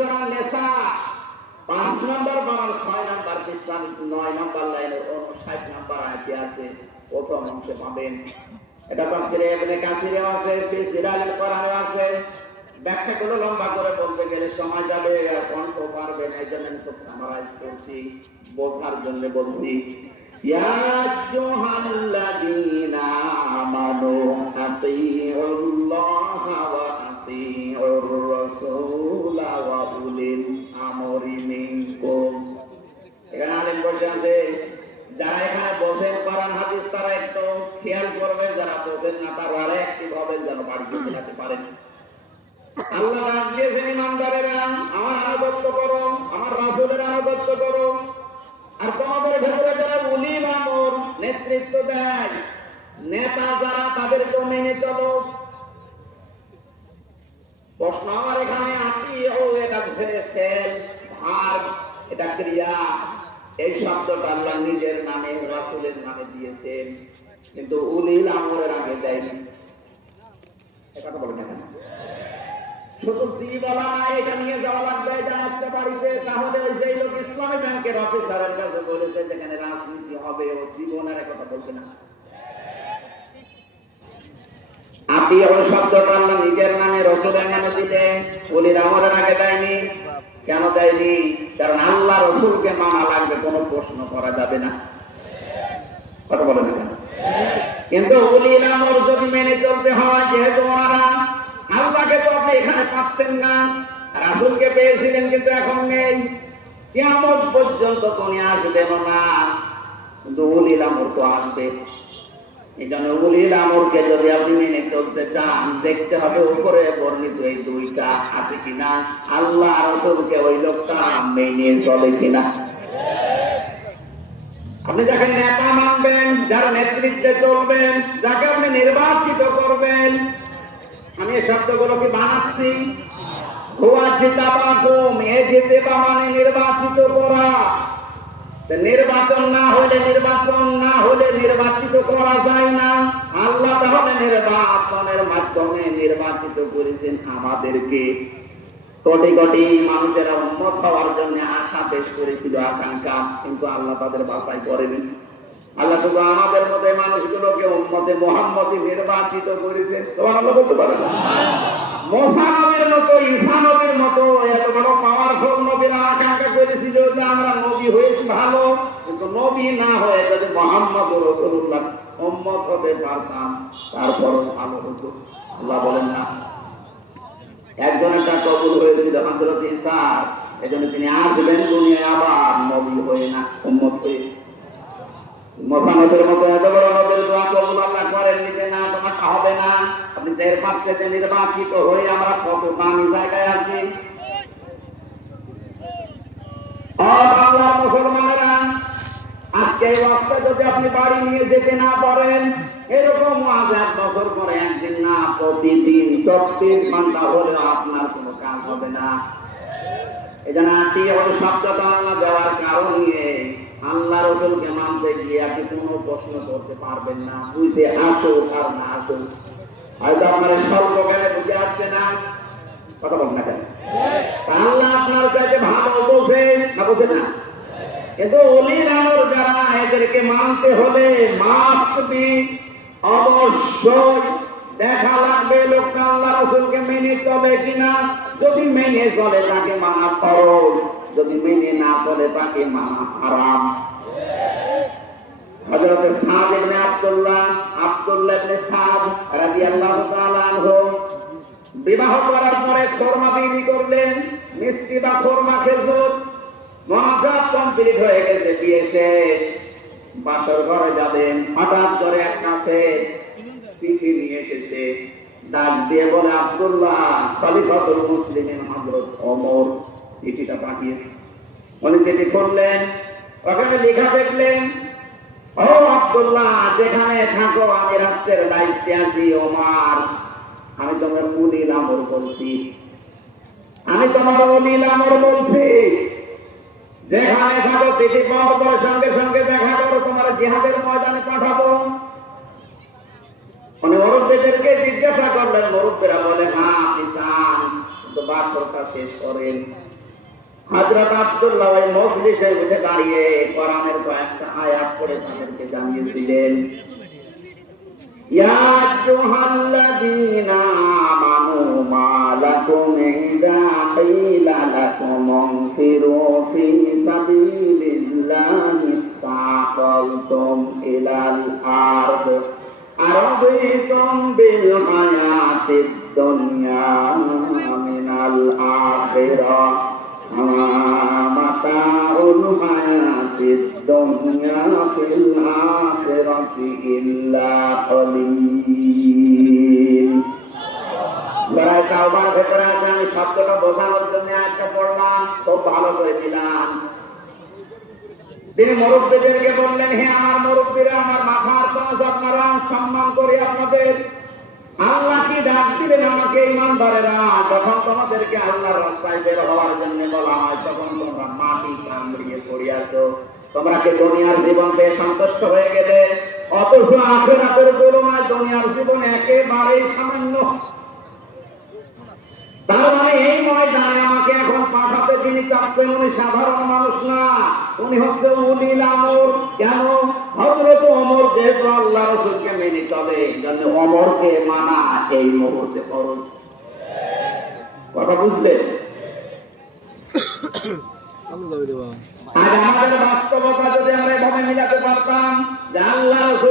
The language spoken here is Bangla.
সূরা নিসা 5 নম্বর বারার 6 নম্বর পৃষ্ঠার 9 নম্বর লাইনের 59 নম্বর আয়াতে আছে, প্রথম অংশে পাবেন। এটা তাফসীরে ইবনে কাসিরে আছে, ফি জিলালিল কোরআনে আছে। ব্যাখ্যাগুলো লম্বা করে বলতে গেলে সময় যাবে, আর কণ্ঠ পারবে না, এজন্য আমি খুব সামারাইজ করছি, বোঝার জন্য বলছি। ইয়া আইয়ুহাল্লাযীনা আমানু আতিউল্লাহা ওয়া আতিউর রাসূলা ওয়া উলিল আমরি মিনকুম। এখানে আলেম বসে আছে, যারা এখানে বসেন কোরআন হাদিস তারা একটু খেয়াল করবে, যারা বসেন না তারা আরেকটি ভাবে যেন বাড়িতে যেতে পারেন। আল্লাহ ডাক দিয়েছেন, ইমানদারেরা আমার আনুগত্য করো, আমার রাসূলের আনুগত্য করো, আর তোমাদের ভেতরে যারা উলিল আমর নেতৃত্ব দেয়, নেতা যারা, তাদেরকে মেনে চলো। প্রশ্ন আমার এখানে আতিউ, এটা ফেল, ভার্ব, এটা ক্রিয়া। এই শব্দটা আল্লাহ নিজের নামে রাসূলের নামে দিয়েছেন, কিন্তু উলিল আমরের আগে দেয়নি। এটা বলেন না কেন? শুধু দি বলা না, এটা নিয়ে যাওয়া লাগবে জানাতে বাড়িতে, তাহলে ওই যে লোক ইসলামী ব্যাংকের অফিসারের কাছে বলেছে যেখানে রাজনীতি হবে, ও জীবনের কথা বলবে না। আতিউ শব্দটা আল্লাহ নিজের নামে রাসূলের নামে দিলে, উলিল আমরের আগে দেয়নি। কেন দেয়নি? কারণ আল্লাহ রাসূলকে মানা লাগবে, কোনো প্রশ্ন করা যাবে না। কথা বলেন না কেন? কিন্তু উলিল আমর যদি মেনে চলতে হয়, যেহেতু ওনারা আল্লাহকে তো আপনি এখানে পাচ্ছেন না, রাসূলকে পেয়েছিলেন কিন্তু এখন নেই, কিয়ামত পর্যন্ত তিনি আসবেন না, কিন্তু উলিল আমর তো আসবে। এই জন্য উলিল আমরকে যদি আপনি মেনে চলতে চান, দেখতে হবে উপরে বর্ণিত এই দুইটা আছে কিনা, আল্লাহ রাসূলকে ওই লোকটা মেনে চলে কিনা। আপনি যাকে নেতা মানবেন, যার নেতৃত্বে চলবেন, যাকে আপনি নির্বাচিত করবেন, আমি এই শব্দগুলো কি বানাচ্ছি? হুয়া জিতাবাকুম, এ জিতেবা মানে নির্বাচিত করা। নির্বাচন না হলে নির্বাচিত করা যায় না। আল্লাহ তাহলে নির্বাচনের মাধ্যমে নির্বাচিত করেছেন আমাদেরকে। কোটি কোটি মানুষেরা উম্মত হওয়ার জন্য আশা পেশ করেছিল, আকাঙ্ক্ষা, কিন্তু আল্লাহ তাদের বাছাই করেনি। আল্লাহ শুধু আমাদের মধ্যে মানুষগুলোকে উম্মতে মুহাম্মদী নির্বাচিত করেছেন। সুবহানাল্লাহ বলতে পারেন? মুসা নবীর মতো, ঈসা নবীর মতো এত বড় পাওয়ারফুল নবীরা আকাঙ্ক্ষা করেছিল যে আমরা নবী হয়েছি ভালো, কিন্তু নবী না হয়ে যদি মুহাম্মদ রাসূলুল্লাহ উম্মত হতে পারতাম তারপরও ভালো হতো। আল্লাহ বলেন না, একজন একটা কবুল হয়েছিল হযরত ঈসা, এজন্য তিনি আসবেন দুনিয়ায় আবার নবী হয়ে না, উম্মত হয়ে। মুসা নবীর মতো এত বড় নবীর দোয়া কবুল আল্লাহ করেন নিতে না, তোমারটা হবে না। আপনি টের পাচ্ছেন যে নির্বাচিত হয়ে আমরা কত দামি জায়গায় আছি। বাংলার মুসলমানেরা, আজকে এই ওয়াজটা যদি আপনি বাড়ি নিয়ে যেতে না পারেন, এরকম ওয়াজ 1 বছর পরে একদিন না, প্রতিদিন 24 ঘন্টা হলে আপনার কোনো কাজ হবে না। এজন্য আতিউ শব্দটা আল্লাহ দেওয়ার কারণে আল্লাহ রাসূলকে মানতে গিয়ে আপনি কোনো প্রশ্ন করতে পারবেন না, বুঝে আসো আর না আসো। হয়তো আপনার স্বল্প জ্ঞানে বুঝে আসছে না, কথা বলেন না কেন? আল্লাহ আপনার কাছে ভালো বোঝে না, বোঝে না? কিন্তু উলিল আমর যারা, এদেরকে মানতে হলে মাস্ট বি, অবশ্যই দেখা লাগবে লোকটা আল্লাহ রাসূলকে মেনে চলে কিনা। যদি মেনে চলে তাকে মানা ফরজ, যদি মেনে না চলে তাকে মানা হারাম। হযরত সাদ ইবনে আব্দুল্লাহ ইবনে সাদ রাদিয়াল্লাহু তাআলা আনহু বিবাহ করার পরে খোরমা বিবি করলেন, মিষ্টি বা খোরমা খেজুর, মহাজাত কমপ্লিট হয়ে গেছে, বিয়ে শেষ, বাসর ঘরে যাবেন, হঠাৎ করে এক কাছে চিঠি নিয়ে এসেছে, ডাক দিয়ে বলে, আব্দুল্লাহ খলিফাতুল মুসলিমিন হযরত ওমর চিঠিটা পাঠিয়েছে। উনি চিঠি খুললেন, ওখানে লেখা দেখলেন, ও আব্দুল্লাহ, যেখানে থাকো আমি রাষ্ট্রের দায়িত্বে আছি, ওমর, আমি তোমার উলিল আমর বলছি, যেখানে থাকো চিঠি পাওয়ার পরে সঙ্গে সঙ্গে দেখা করো, তোমার জিহাদের ময়দানে পাঠাবো। মানে ওরফে মুরব্বীদেরকে জিজ্ঞাসা করলেন, মুরব্বীরা বলে হ্যাঁ আপনি চান, কিন্তু বাসরটা শেষ করেন। হযরত আব্দুল্লাহ ওই মজলিসে উঠে দাঁড়িয়ে কোরআনের কয়েকটা আয়াত পড়ে তাদেরকে জানিয়েছিলেন, ইয়া আইয়ুহাল্লাযীনা আমানু মা লাকুম ইযা কিলা লাকুম ইনফিরু ফী সাবিলিল্লাহি তাকালতুম ইলাল আরদ আরাদিতুম বিল হায়াতিদ দুনিয়া মিনাল আখিরাহ মাতাউল হায়াতিদ দুনিয়া ফিল আখিরাতি ইল্লা কলিল। সূরা তাওবার ভেতরে আছে, আমি শব্দটা বোঝানোর জন্য একটা পড়লাম, খুব ভালো করে দিলাম। তিনি মুরব্বীদেরকে বললেন, হে আমার মুরব্বীরা, আমার মাথার তাজ আপনারা, সম্মান করি আপনাদের। আল্লাহ কি ডাক দিলেন আমাকে, ঈমানদারেরা, যখন তোমাদেরকে আল্লাহর রাস্তায় বের হওয়ার জন্য বলা হয় তখন তোমরা মাটি কামড়িয়ে পড়িয়াছো। তোমরা কি দুনিয়ার জীবন পেয়ে সন্তুষ্ট হয়ে গেলে? অথচ আখিরাতের তুলনায় দুনিয়ার জীবন একেবারেই সামান্য। তার মানে এই ময়দানে আমাকে এখন পাঠাতে যিনি চাচ্ছেন উনি সাধারণ মানুষ না, উনি হচ্ছে উলিল আমর। কেন? হযরত ওমর যেহেতু আল্লাহ রাসূলকে মেনে চলে, জন্য ওমরকে মানা এই মুহূর্তে ফরজ। কথা বুঝলে? আর আমাদের বাস্তবতা যদি আমরা এভাবে মিলাতে পারতাম যে আল্লাহ